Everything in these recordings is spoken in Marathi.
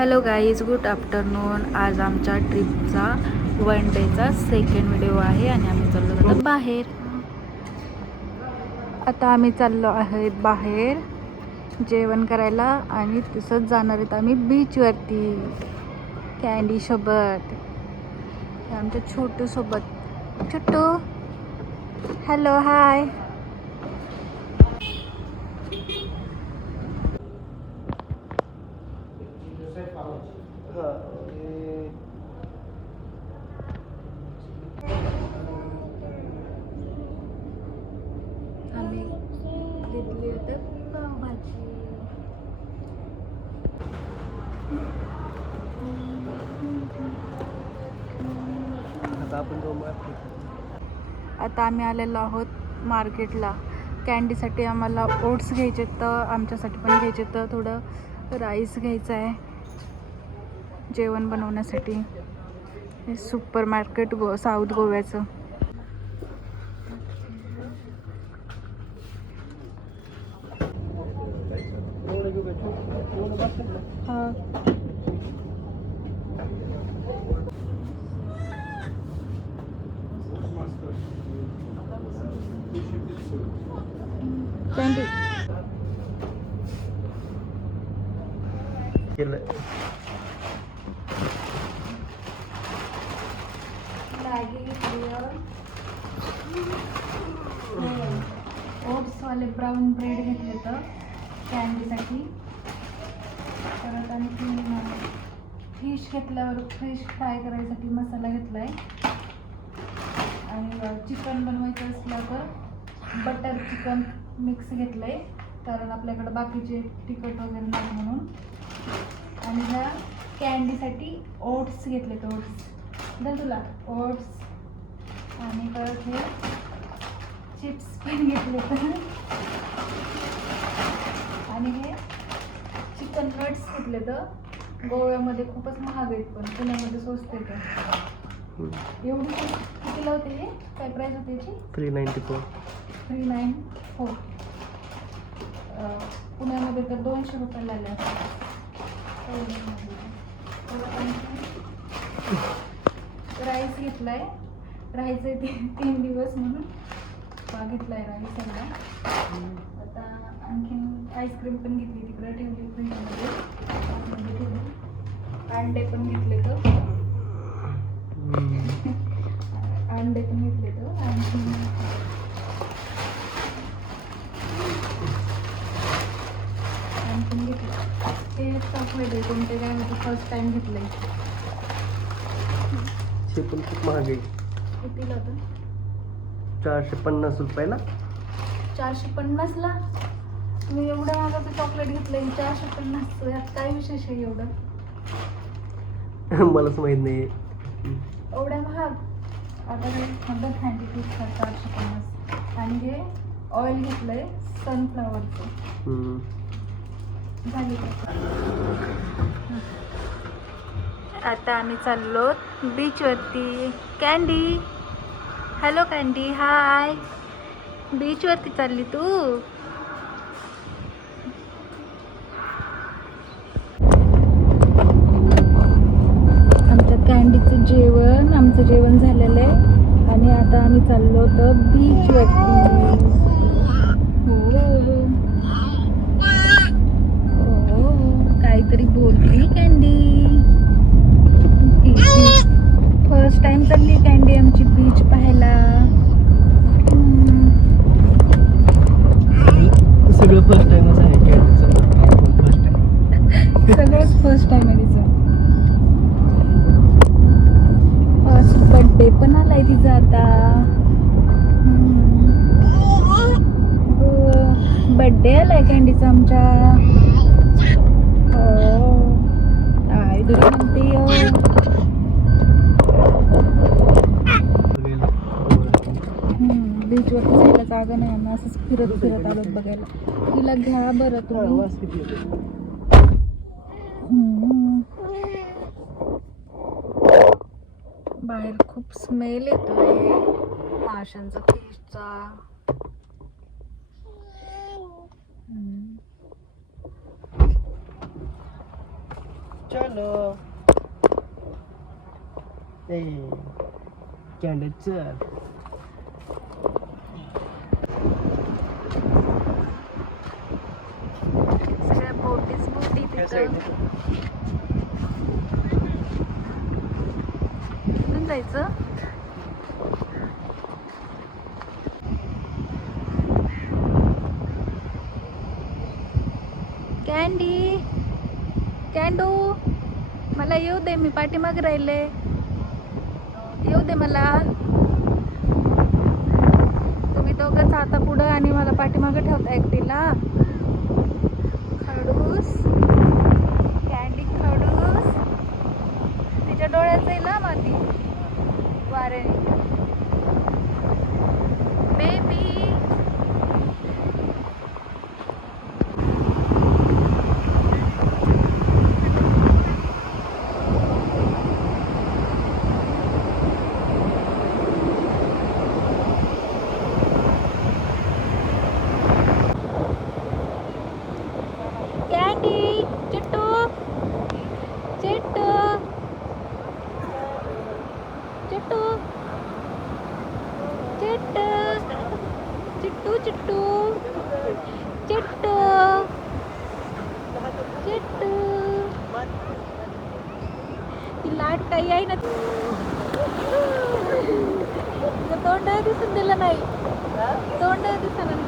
Hello guys, good afternoon. आज आमच्या ट्रिपचा वन डेचा सेकंड व्हिडिओ आहे आणि आम्ही चाललो आता बाहेर. आता आम्ही चाललो आहेत बाहेर जेवण करायला आणि तसंच जाणार आहेत आम्ही बीचवरती कँडी सोबत, आमच्या छोटू सोबत. छोटू, हॅलो, हाय. आम्ही घेतली होती पावभाजी. आता आम्ही आलेलो आहोत मार्केटला. कँडीसाठी आम्हाला ओट्स घ्यायचे, तर आमच्यासाठी पण घ्यायचे, तर थोडं राईस घ्यायचं आहे जेवण बनवण्यासाठी. हे सुपर मार्केट साऊथ गोव्याचं. हां, कँडी ओट्सवाले ब्राऊन ब्रेड घेतले तर कँडीसाठी. परत आणखी फिश घेतल्यावर फिश फ्राय करायसाठी मसाला घेतला आहे. आणि चिकन बनवायचं असलं तर बटर चिकन मिक्स घेतलं आहे, कारण आपल्याकडं बाकीचे तिखट वगैरे नाही म्हणून. आणि ह्या कँडीसाठी ओट्स घेतले, तर ओट्स दे तुला ओट्स. आणि परत हे चिप्स पण घेतले तर. आणि हे चिकन नट्स घेतले तर. गोव्यामध्ये खूपच महाग आहेत, पण पुण्यामध्ये स्वस्त आहेत. एवढी कितीला होते हे? काय प्राईस होती याची? 394. 394. पुण्यामध्ये तर 200 रुपयाला आले असतात. राईस घेतलाय, राहायचं 3 दिवस म्हणून घेतलाय राईस सगळा. आता आणखीन आईस्क्रीम पण घेतली, तिकडे ठेवली फ्रीजमध्ये ठेवली. अंडे पण घेतले तर अंडे पण घेतले तर. आणखीन घेतलं ते चॉकलेट आहे, कोणते काय होतं, फर्स्ट टाइम घेतलंय. हे पण खूप महाग आहे. कितीला होतं? 450 रुपयाला. 450ला तुम्ही एवढं महागाचं चॉकलेट घेतलंय? 450, यात काय विशेष आहे एवढं? मलाच माहित नाही एवढ्या महाग. आता हे मदत हँडी पीस 450. आणि हे ऑइल घेतलंय सनफ्लावरचं. झाली का? आता आम्ही चाललो बीचवरती. कँडी, हॅलो कँडी, हाय. बीचवरती चालली तू? आमच्या कँडीचं जेवण, आमचं जेवण झालेलं आहे आणि आता आम्ही चाललो होतो बीचवरती. काहीतरी बोलली कँडी. फर्स्ट टाइम चालली कँडी आमची बीच पाहायला. सगळं फर्स्ट टाइमच आहे कॅडीचं. सगळंच फर्स्ट टाइम आहे तिचं. फर्स्ट बर्थडे पण आलाय तिचा आता. बर्थडे आलाय कँडीचा आमच्या. काय तुला म्हणते? बीचवरती जायला जागा नाही, आम्ही असंच फिरत फिरत आलो बघायला. तिला घ्या बरं तुम्ही. बाहेर खूप स्मेल येतोय माशांचा, फिशचा. चलो ए कॅन्डी चल सगळ्या बोटीच बोटी तिथं कुठून जायचं कॅन्डी कॅन्डू मला येऊ दे मी पाठीमागे राहिले येऊ दे मला तुम्ही दोघंच आता पुढं आणि मला पाठीमागे ठेवता एकटीला खडूस कॅन्डी खडूस तिच्या डोळ्यात जाईल ना माती वाऱ्याने बेबी कॅन्डी चिट्टू चिट्टू चिट्टू चिट्टू चिट्टू चिट्टू चिट्टू चिट्टू ती लाट काही आहे ना तोंड दिसून दिलं नाही तोंड दिसलं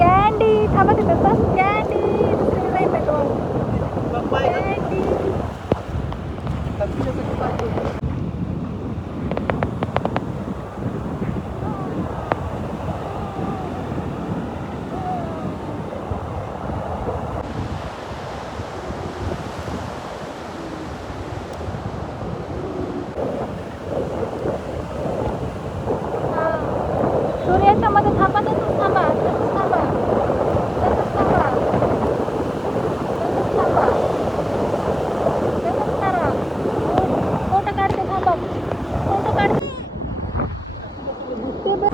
कॅन्डी थांबा तिथं बस कॅन्डी दुसरीकडे नाही नको कॅन्डी सूर्याच्या मध्ये थांबा तसंच थांबा तसंच थांबा तसंच थांबा तसंच थांबा तसंच करा फोटो काढते थांबा फोटो काढते ते बघ.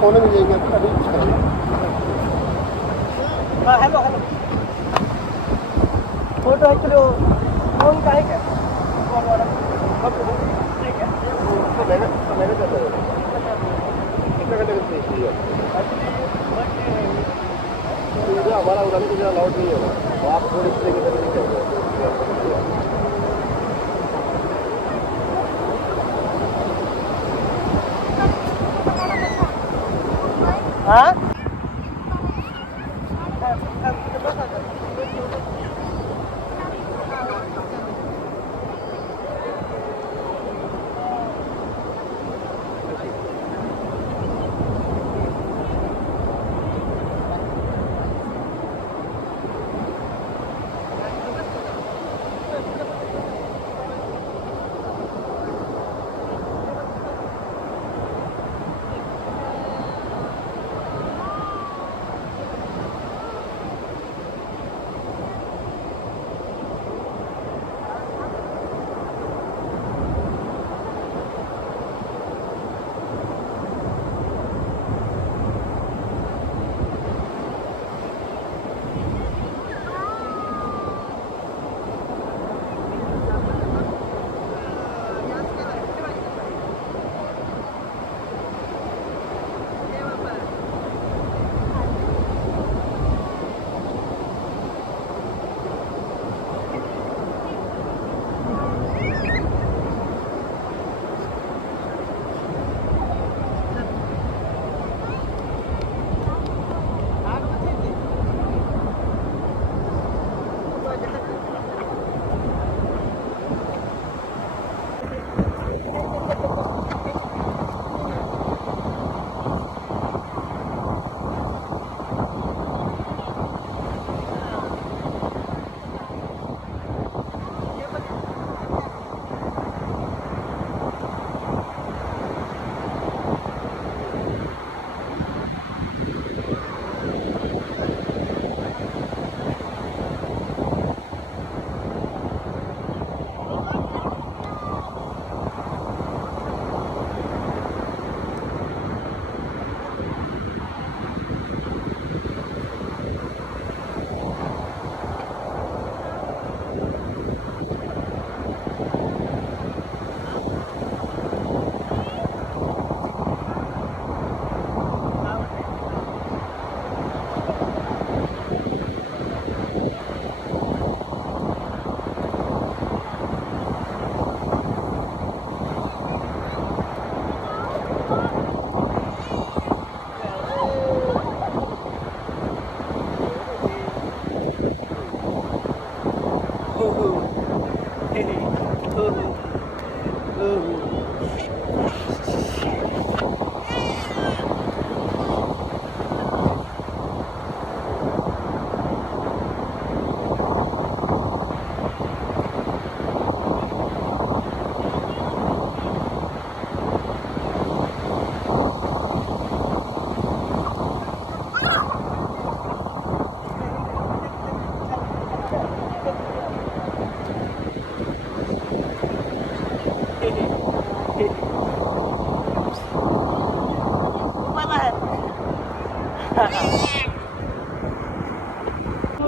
फोन में जाएंगे अभी हाँ hello hello photo actually phone का है क्या फोन वाला फोटो है क्या तो मैंने कर दिया कितना घंटे का स्पेस लिया तो हमारा उड़ान तो अलाउड नहीं होगा तो आप थोड़ी सी जगह नहीं करेंगे हाँ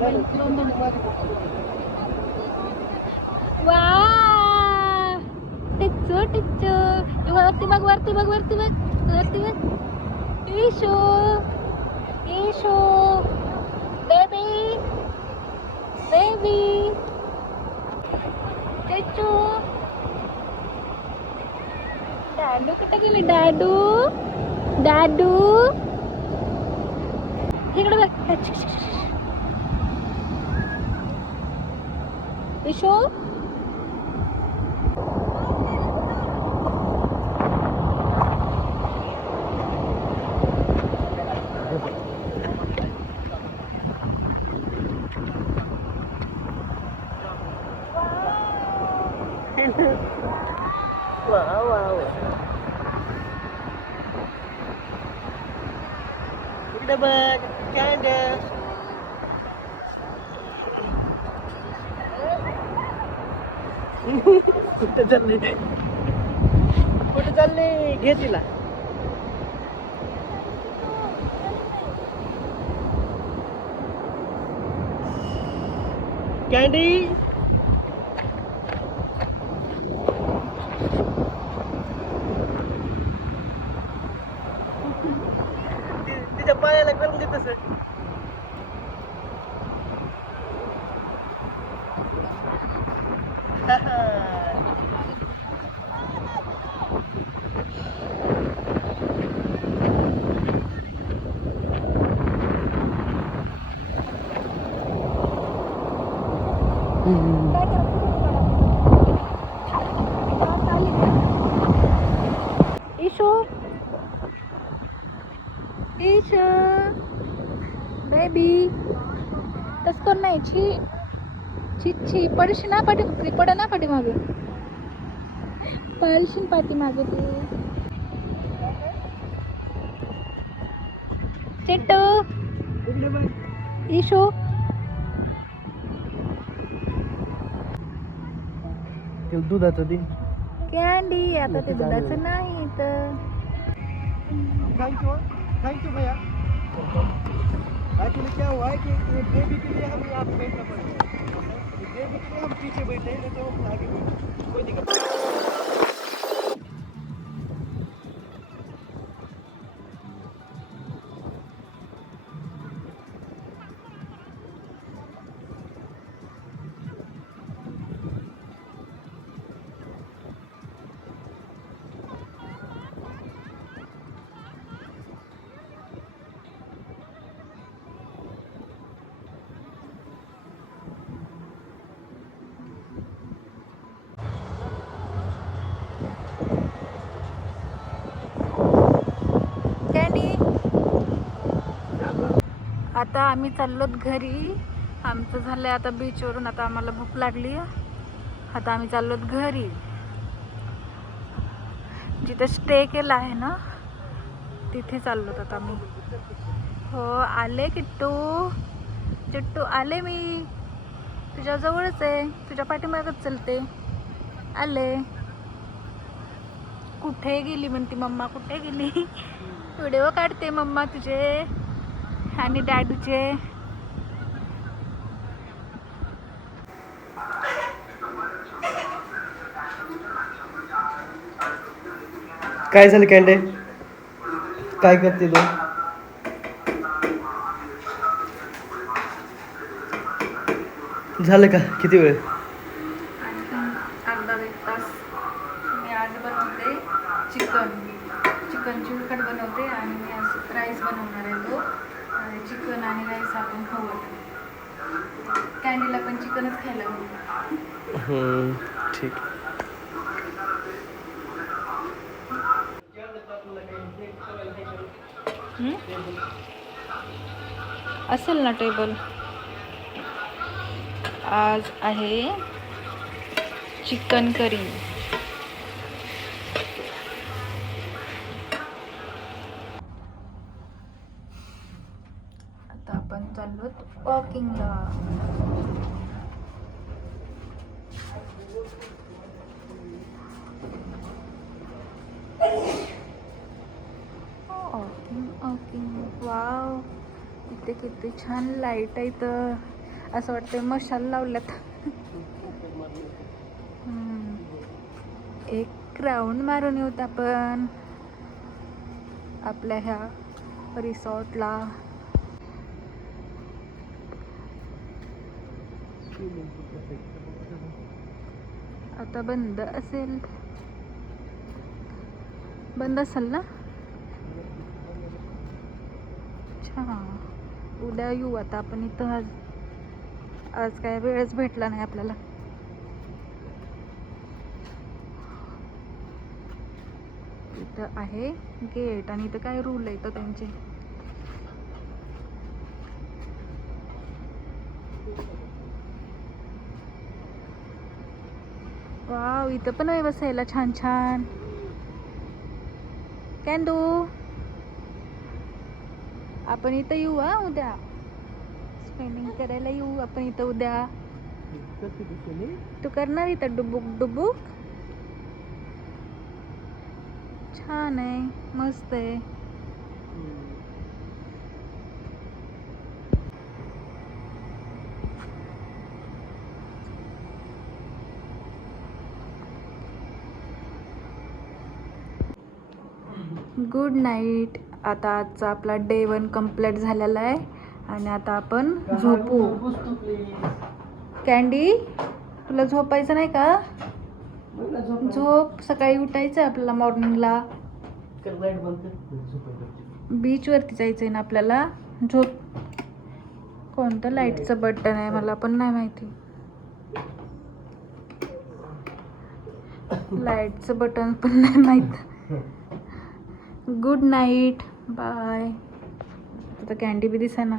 मोबाईल दोन वा टिच्चू टिच्चू वरती बघ वरती बघ वरती बघ वरती बघ ईशू ईशू बेबी बेबी टिच्चू डॅडू कुठे गेली डॅडू डॅडू इकडे बघ ईशू wow. Kita dapat Candace. कुठे चालले घे तिला कॅन्डी तिच्या पायाला करून देत सर ईशू ईशू बेबी तस कोण नाही छी छी छी पडशी ना पाठी पड ना पाठी मागे पडशील पाठी मागे तू चिट्टू ईशू दुधाचं दे कॅन्डी आता ते दुधाचं नाही तर थैंक यू भैया एक्चुअली क्या हुआ है कि बेबी के लिए हम यहाँ पे बैठना पड़ेगा बेबी के लिए हम पीछे बैठे हैं तो आगे कोई दिक्कत नहीं आता आम्ही चाललोत घरी आमचं झालंय आता बीचवरून आता आम्हाला भूक लागली आता आम्ही चाललोत घरी जिथे स्टे केला आहे ना तिथे चाललोत आता मी हो आले किट्टू चिट्टू आले मी तुझ्या जवळच आहे तुझ्या पाठीमागच चलते आले कुठे गेली म्हणते मम्मा कुठे गेली व्हिडिओ काढते मम्मा तुझे आणि डॅडूचे काय झालं कॅन्डे काय करते तू झालं का किती वेळ अर्धा एक तास मी आज बनवते चिकनची उकड बनवते आणि मी आज राईस बनवणार आहे तो चिकन आणि राईस आपण खाऊ कॅन्डीला पण चिकनच खायला हवं ठीक असेल ना टेबल आज आहे चिकन करी आता आपण चाललो वॉकिंगला वॉकिंग वाव इथे किती छान लाईट आहे इथं असं वाटतंय मशाल लावल्यात. एक राऊंड मारून येऊत आपण आपल्या ह्या रिसॉर्टला. आता बंद असेल ना. अच्छा, उद्या येऊ आता आपण इथं. आज काय वेळच भेटला नाही आपल्याला. इथं आहे गेट आणि इथं काय रूल आहे तर त्यांचे. वाव, इथं पण आहे बसायला छान छान. कॅन्डू, आपण इथं येऊ हा उद्या. स्विमिंग करायला येऊ आपण इथं उद्या. तू करणार इथं डुबुक डुबुक? छान आहे, मस्त आहे. Good night. आता आजचा आपला डे 1 कंप्लीट झालेला आहे आणि आता आपण झोपू. कॅन्डी, तुला झोपायचं नाही का? झोप, सकाळी उठायचं आपल्याला मॉर्निंगला. बीचवरती जायचंय ना आपल्याला. झोप. कोणतं लाईटचं बटन आहे मला पण नाही माहिती. लाईटचं बटन पण नाही माहित. Good night, bye. आता कॅन्डी बी दिसेना.